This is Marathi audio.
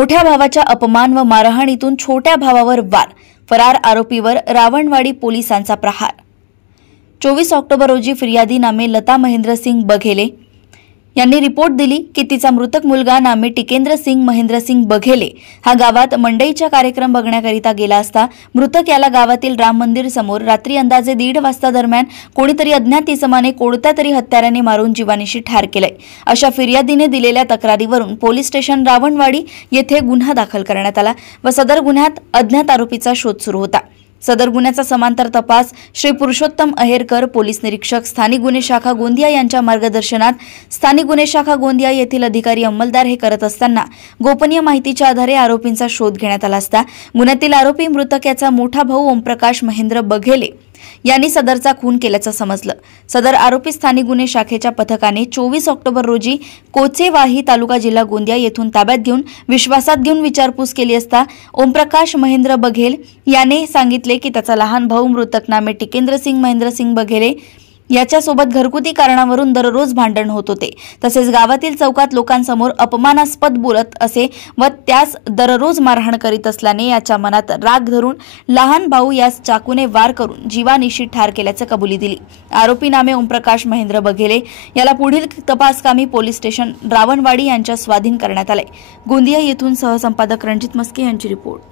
मोठ्या भावाच्या अपमान व मारहाणीतून छोट्या भावावर वार, फरार आरोपीवर रावणवाडी पोलिसांचा प्रहार। 24 ऑक्टोबर रोजी फिर्यादी नामे लता महेंद्र सिंग बघेले यांनी रिपोर्ट दिली की तिचा मृतक मुलगा नामे टिकेंद्र सिंग महेंद्र सिंग बघेले हा गावात मंडईचा कार्यक्रम बघण्याकरिता गेला असता मृतक याला गावातील राम मंदिर समोर रात्री अंदाजे 1:30 वाजता दरम्यान कोणीतरी अज्ञात इसमाने कोणत्या तरी हत्याराने मारून जीवानिशी ठार केलंय। अशा फिर्यादीने दिलेल्या तक्रारीवरून पोलीस स्टेशन रावणवाडी येथे गुन्हा दाखल करण्यात आला व सदर गुन्ह्यात अज्ञात आरोपीचा शोध सुरू होता। सदर गुन्ह्याचा समांतर तपास श्री पुरुषोत्तम अहेरकर पोलीस निरीक्षक स्थानिक गुन्हे शाखा गोंदिया यांच्या मार्गदर्शनात स्थानिक गुन्हे शाखा गोंदिया येथील अधिकारी अंमलदार हे करत असताना गोपनीय माहितीच्या आधारे आरोपींचा शोध घेण्यात आला असता गुन्ह्यातील आरोपी मृतक याचा मोठा भाऊ ओमप्रकाश महेंद्र बघेले यांनी सदरचा खून केल्याचं समजलं। सदर आरोपी स्थानिक गुन्हे शाखेच्या पथकाने 24 ऑक्टोबर रोजी कोचेवाही तालुका जिल्हा गोंदिया येथून ताब्यात घेऊन विश्वासात घेऊन विचारपूस केली असता ओमप्रकाश महेंद्र बघेल याने सांगितले की त्याचा लहान भाऊ मृतक नामे टिकेंद्र सिंग महेंद्र सिंग बघेले याच्यासोबत घरगुती कारणावरून दररोज भांडण होत होते, तसेच गावातील चौकात लोकांसमोर अपमानास्पद बोलत असे व त्यास दररोज मारहाण करीत असल्याने याच्या मनात राग धरून लहान भाऊ यास चाकूने वार करून जीवानिशी ठार केल्याची कबुली दिली। आरोपी नामे ओमप्रकाश महेंद्र बघेले याला पुढील तपासकामी पोलीस स्टेशन रावणवाडी यांच्या स्वाधीन करण्यात आले। गोंदिया येथून सहसंपादक रणजित मस्के यांची रिपोर्ट।